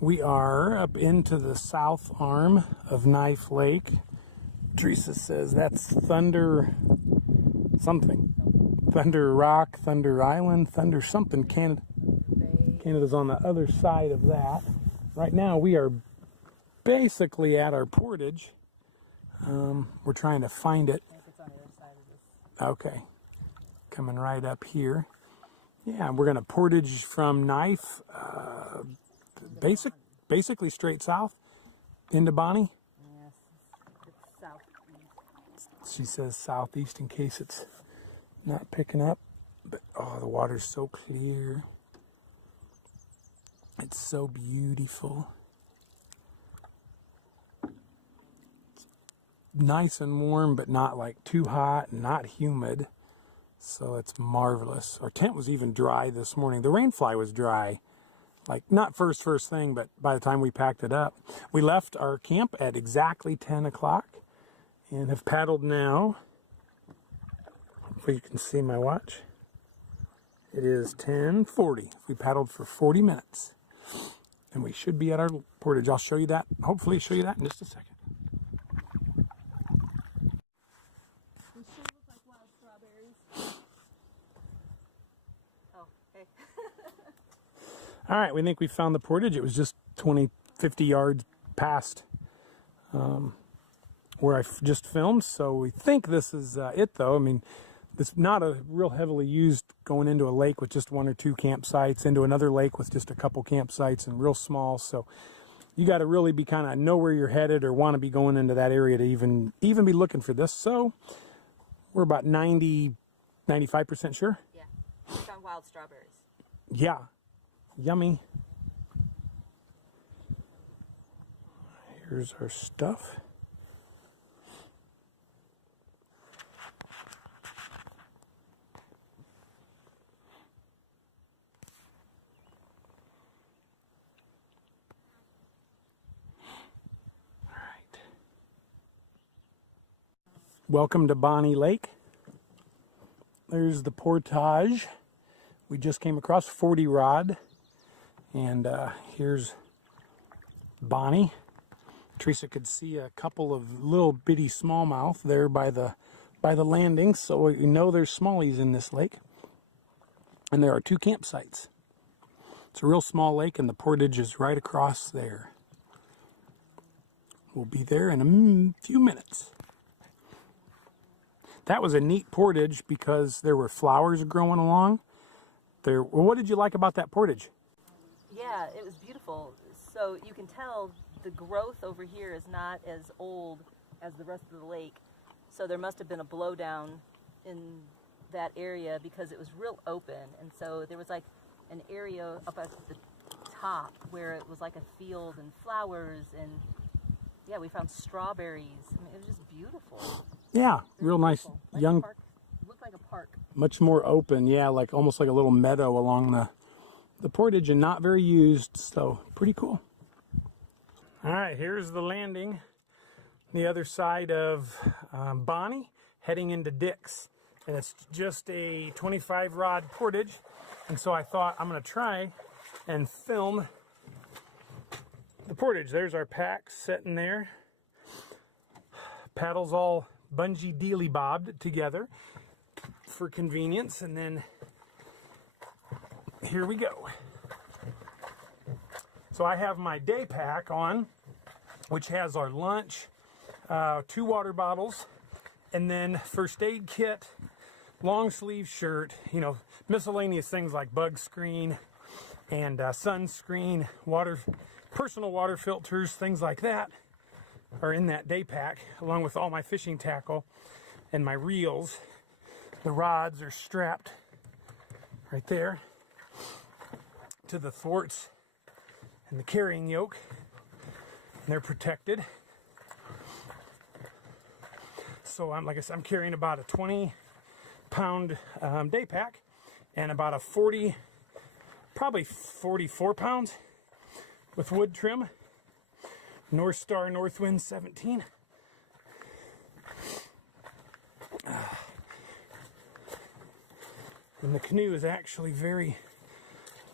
We are up into the south arm of Knife Lake. Teresa says that's Thunder something. Thunder Rock, Thunder Island, Thunder something. Canada's on the other side of that. Right now we are basically at our portage. We're trying to find it. I think it's on the other side of this. Okay. Coming right up here. Yeah, we're going to portage from Knife, basically straight south into Bonney. Yes, it's southeast. She says southeast in case it's not picking up. But oh, the water's so clear. It's so beautiful. It's nice and warm, but not like too hot and not humid. So it's marvelous. Our tent was even dry this morning. The rainfly was dry. Like, not first thing, but by the time we packed it up. We left our camp at exactly 10 o'clock and have paddled now. Hopefully you can see my watch. It is 10:40. We paddled for 40 minutes. And we should be at our portage. I'll show you that. Hopefully show you that in just a second. They sure look like wild strawberries. Oh, hey. All right, we think we found the portage. It was just 50 yards past where I just filmed. So we think this is it, though. I mean, it's not a real heavily used going into a lake with just 1 or 2 campsites, into another lake with just a couple campsites and real small. So you got to really be kind of know where you're headed or want to be going into that area to even be looking for this. So we're about 95% sure. Yeah, we found wild strawberries. Yeah. Yummy. Here's our stuff. All right. Welcome to Bonney Lake. There's the portage. We just came across 40 rod. And here's Bonney. Teresa could see a couple of little bitty smallmouth there by the landing, so we know there's smallies in this lake. And there are 2 campsites. It's a real small lake, and the portage is right across there. We'll be there in a few minutes. That was a neat portage because there were flowers growing along there. Well, what did you like about that portage? Yeah, it was beautiful. So you can tell the growth over here is not as old as the rest of the lake. So there must have been a blowdown in that area because it was real open. And so there was like an area up at the top where it was like a field and flowers. And yeah, we found strawberries. I mean, it was just beautiful. Yeah, Very real nice beautiful. Like young. a park. It looked like a park. Much more open, yeah, like almost like a little meadow along the portage, and not very used, so pretty cool. All right, here's the landing, the other side of Bonney, heading into Dick's, and it's just a 25 rod portage, and so I thought I'm gonna try and film the portage. There's our pack sitting there, paddles all bungee dealy bobbed together for convenience, and then here we go. So I have my day pack on, which has our lunch, 2 water bottles, and then first aid kit, long sleeve shirt, you know, miscellaneous things like bug screen and sunscreen, personal water filters, things like that are in that day pack, along with all my fishing tackle and my reels. The rods are strapped right there to the thwarts and the carrying yoke, and they're protected. So like I said, I'm carrying about a 20-pound day pack and about a probably 44 pounds with wood trim, North Star Northwind 17. And the canoe is actually very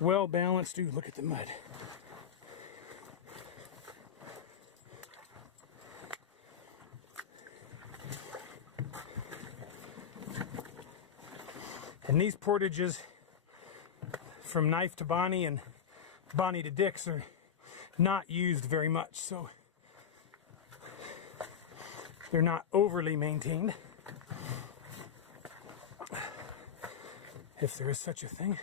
well balanced. Dude, look at the mud. And these portages from Knife to Bonney and Bonney to Dick's are not used very much, so they're not overly maintained, if there is such a thing.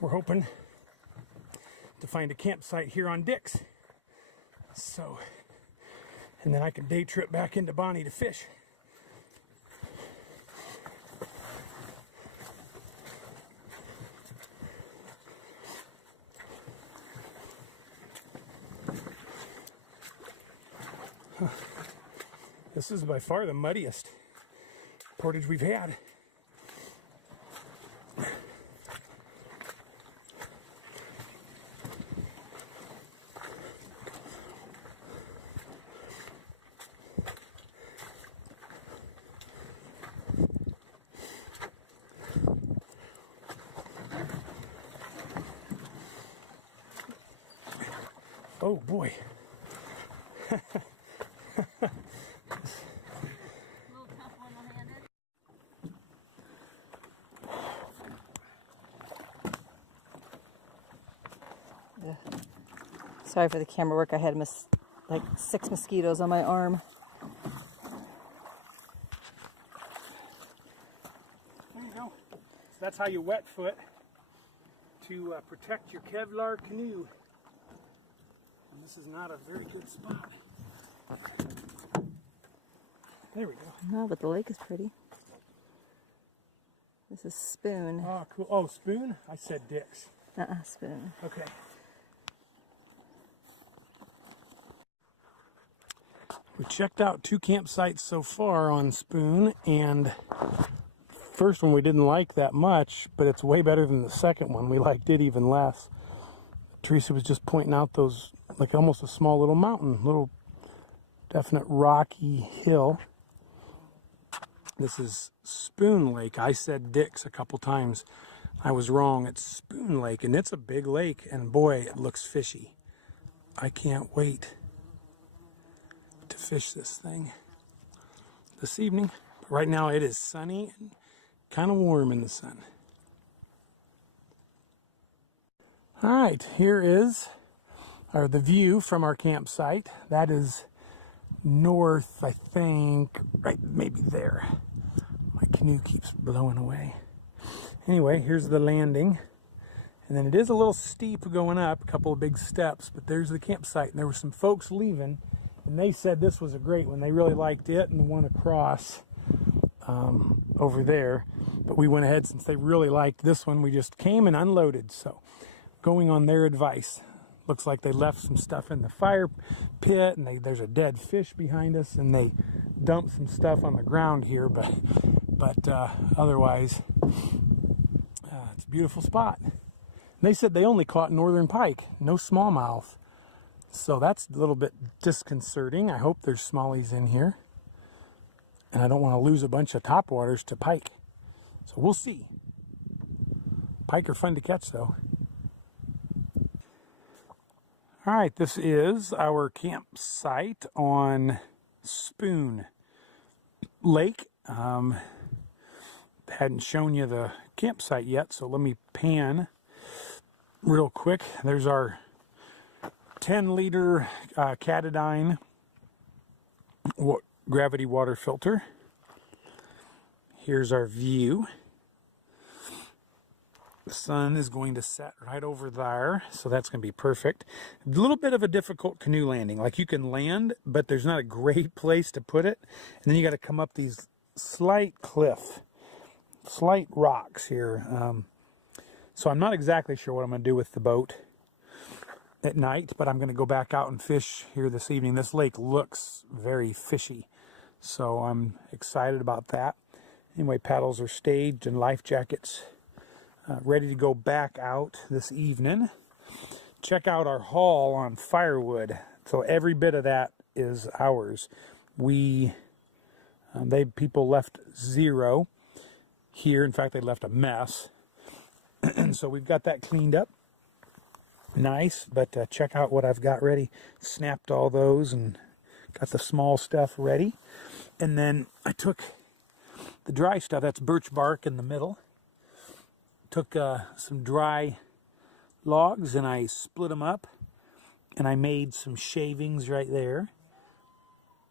We're hoping to find a campsite here on Dick's. So, and then I can day trip back into Bonney to fish. This is by far the muddiest portage we've had. Oh boy. Sorry for the camera work. I had like 6 mosquitoes on my arm. There you go. So that's how you wet foot to protect your Kevlar canoe. And this is not a very good spot. There we go. No, but the lake is pretty. This is Spoon. Oh, cool. Oh, Spoon? I said Dick's. Spoon. Okay. We checked out 2 campsites so far on Spoon, and first one we didn't like that much, but it's way better than the second one. We liked it even less. Teresa was just pointing out those, like almost a small little mountain, little definite rocky hill. This is Spoon Lake. I said Dick's a couple times. I was wrong. It's Spoon Lake, and it's a big lake, and boy, it looks fishy. I can't wait to fish this thing this evening. But right now it is sunny and kind of warm in the sun. All right, here is the view from our campsite. That is north, I think, right maybe there. My canoe keeps blowing away. Anyway, here's the landing. And then it is a little steep going up, a couple of big steps, but there's the campsite. And there were some folks leaving, and they said this was a great one. They really liked it and the one across over there. But we went ahead, since they really liked this one, we just came and unloaded. So going on their advice. Looks like they left some stuff in the fire pit, and there's a dead fish behind us, and they dumped some stuff on the ground here, but otherwise, it's a beautiful spot. And they said they only caught northern pike, no smallmouth. So that's a little bit disconcerting. I hope there's smallies in here. And I don't want to lose a bunch of topwaters to pike. So we'll see. Pike are fun to catch, though. All right, this is our campsite on Spoon Lake. Hadn't shown you the campsite yet, so let me pan real quick. There's our 10-liter Catadine gravity water filter. Here's our view. The sun is going to set right over there, so that's going to be perfect. A little bit of a difficult canoe landing. Like, you can land, but there's not a great place to put it. And then you got to come up these slight rocks here. So I'm not exactly sure what I'm going to do with the boat at night, but I'm going to go back out and fish here this evening. This lake looks very fishy, so I'm excited about that. Anyway, paddles are staged and life jackets ready to go back out this evening. check out our haul on firewood. So every bit of that is ours. People left 0 here. In fact, they left a mess. And so we've got that cleaned up. Nice, but check out what I've got ready. Snapped all those and got the small stuff ready. And then I took the dry stuff, that's birch bark in the middle. Took some dry logs and I split them up. And I made some shavings right there.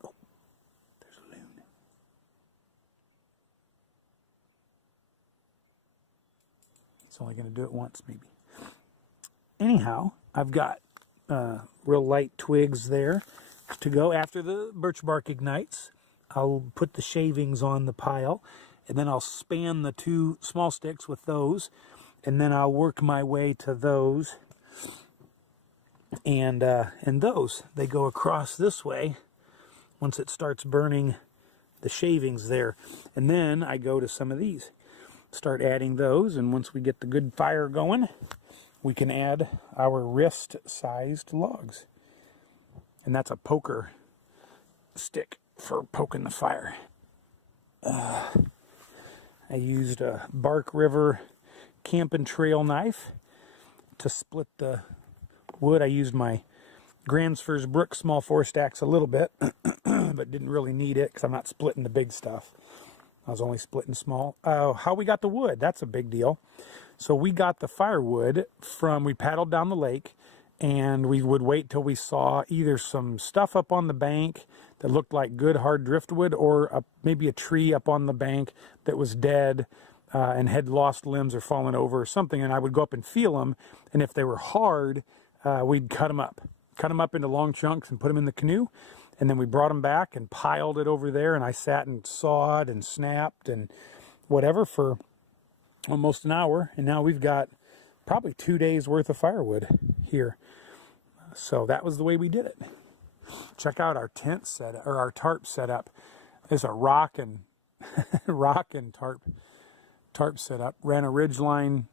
Oh, there's a loon. It's only going to do it once, maybe. Anyhow, I've got real light twigs there to go. After the birch bark ignites, I'll put the shavings on the pile, and then I'll span the 2 small sticks with those, and then I'll work my way to those. And those, they go across this way once it starts burning the shavings there. And then I go to some of these, start adding those, and once we get the good fire going, we can add our wrist-sized logs. And that's a poker stick for poking the fire. I used a Bark River camping trail knife to split the wood. I used my Gransfors Brook small 4-stacks a little bit, but didn't really need it because I'm not splitting the big stuff. I was only splitting small. How we got the wood, that's a big deal. So we got the firewood we paddled down the lake, and we would wait till we saw either some stuff up on the bank that looked like good hard driftwood, or maybe a tree up on the bank that was dead and had lost limbs or fallen over or something, and I would go up and feel them, and if they were hard, we'd cut them up into long chunks and put them in the canoe, and then we brought them back and piled it over there, and I sat and sawed and snapped and whatever for almost an hour, and now we've got probably 2 days worth of firewood here. So that was the way we did it. Check out our tent setup, or our tarp setup. There's a rock and tarp setup. Ran a ridge line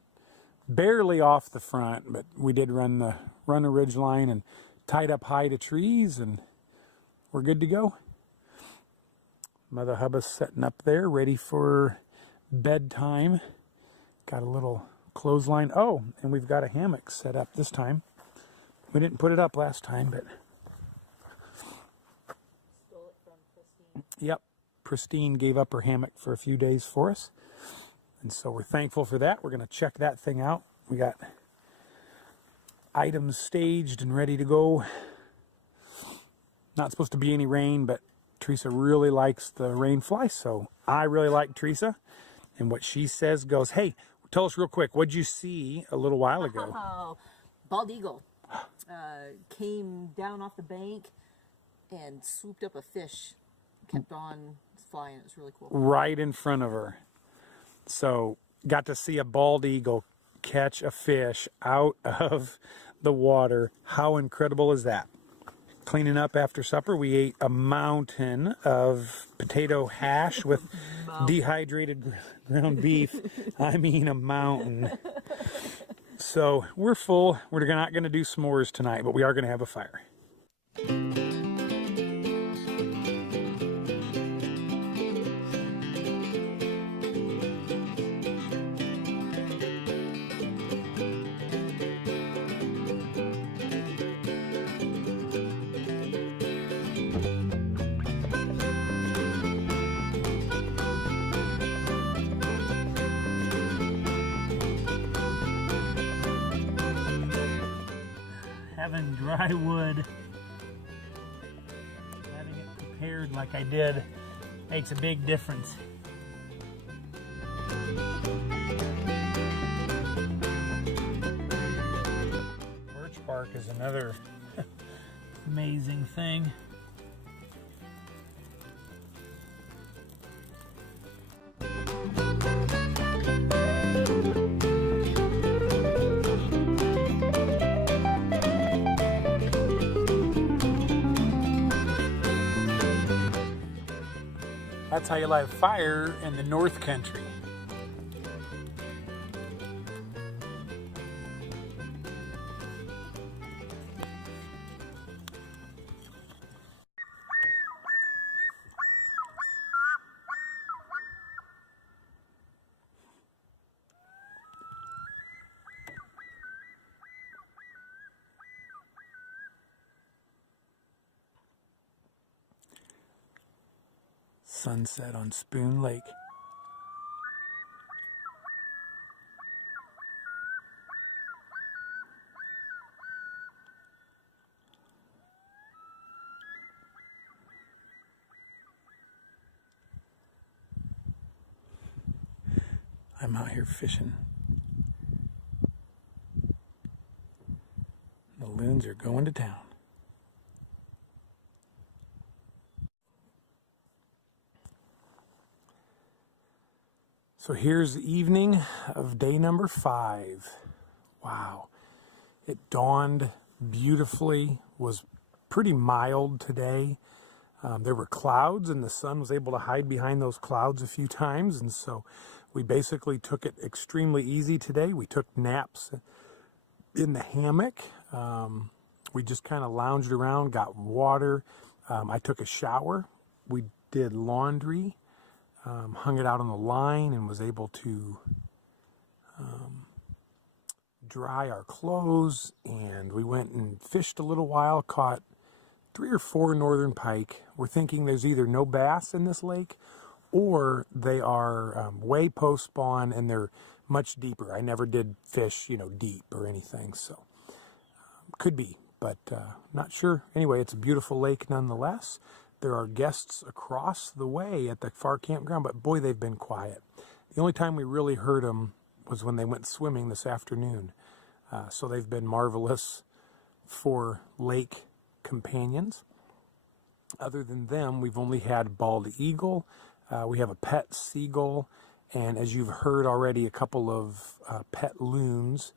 barely off the front, but we did run a ridge line and tied up high to trees, and we're good to go. Mother Hubba's setting up there, ready for bedtime. Got a little clothesline. Oh, and we've got a hammock set up this time. We didn't put it up last time, but Stole it from Christine. Yep, Pristine gave up her hammock for a few days for us, and so we're thankful for that. We're going to check that thing out. We got items staged and ready to go. Not supposed to be any rain, but Teresa really likes the rain fly, so I really like Teresa, and what she says goes. Hey, tell us real quick, what'd you see a little while ago? Oh, bald eagle came down off the bank and swooped up a fish, kept on flying. It was really cool. Right in front of her. So got to see a bald eagle catch a fish out of the water. How incredible is that? Cleaning up after supper, we ate a mountain of potato hash with dehydrated ground beef. I mean, a mountain. So we're full. We're not going to do s'mores tonight, but we are going to have a fire. Having dry wood, having it prepared like I did, makes a big difference. Birch bark is another amazing thing. That's how you light a fire in the North Country. sunset on Spoon Lake. I'm out here fishing. The loons are going to town. So here's the evening of day number 5. Wow. It dawned beautifully, was pretty mild today. There were clouds and the sun was able to hide behind those clouds a few times, and so we basically took it extremely easy today. We took naps in the hammock. We just kind of lounged around, got water. I took a shower. We did laundry, hung it out on the line, and was able to dry our clothes. And we went and fished a little while, caught 3 or 4 northern pike. We're thinking there's either no bass in this lake or they are way post spawn and they're much deeper. I never did fish, deep or anything, so could be, but not sure. Anyway, it's a beautiful lake nonetheless. There are guests across the way at the far campground, but boy, they've been quiet. The only time we really heard them was when they went swimming this afternoon. So they've been marvelous for lake companions. Other than them, we've only had bald eagle. We have a pet seagull, and as you've heard already, a couple of pet loons.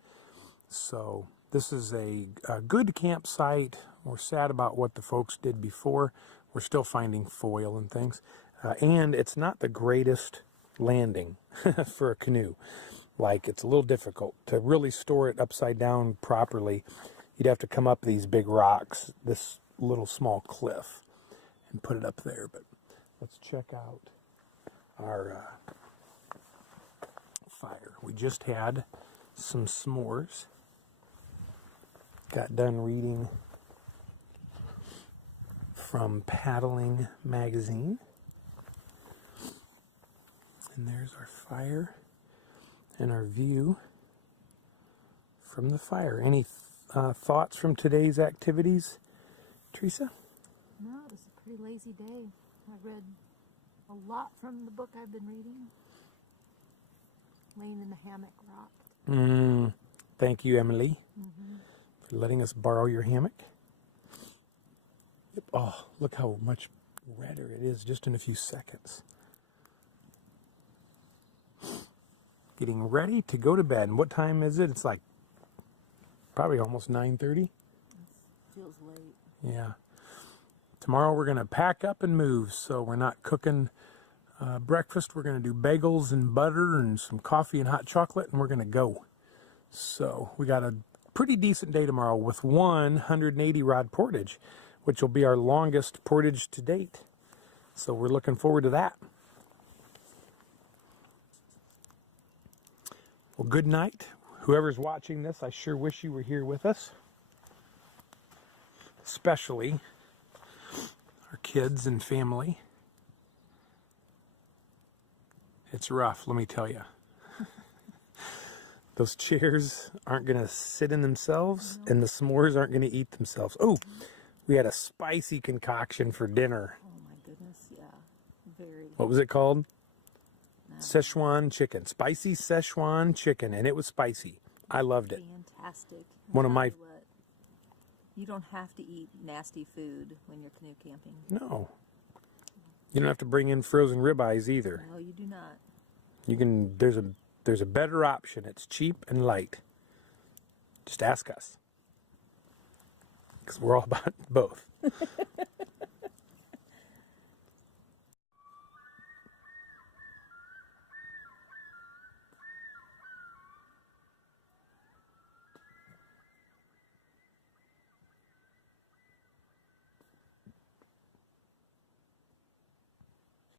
So this is a good campsite. We're sad about what the folks did before. We're still finding foil and things. And it's not the greatest landing for a canoe. Like, it's a little difficult to really store it upside down properly. You'd have to come up these big rocks, this little small cliff, and put it up there. But let's check out our fire. We just had some s'mores. Got done reading from Paddling magazine. And there's our fire and our view from the fire. Any thoughts from today's activities, Teresa? No, it was a pretty lazy day. I read a lot from the book I've been reading. Laying in the hammock rocked. Thank you, Emily, for letting us borrow your hammock. Yep. Oh, look how much redder it is just in a few seconds. Getting ready to go to bed. And what time is it? It's like probably almost 9:30. Feels late. Yeah. Tomorrow we're going to pack up and move, so we're not cooking breakfast. We're going to do bagels and butter and some coffee and hot chocolate, and we're going to go. So we got a pretty decent day tomorrow with 180 rod portage, which will be our longest portage to date. So we're looking forward to that. Well, good night. Whoever's watching this, I sure wish you were here with us. Especially our kids and family. It's rough, let me tell you. Those chairs aren't going to sit in themselves, and the s'mores aren't going to eat themselves. Oh, we had a spicy concoction for dinner. Oh my goodness, yeah. Very. What was it called? Szechuan chicken. Spicy Szechuan chicken, and it was spicy. I loved it. Fantastic. One of my... You don't have to eat nasty food when you're canoe camping. No. You don't have to bring in frozen ribeyes either. No, you do not. You can... There's a better option. It's cheap and light. Just ask us. Because we're all about both.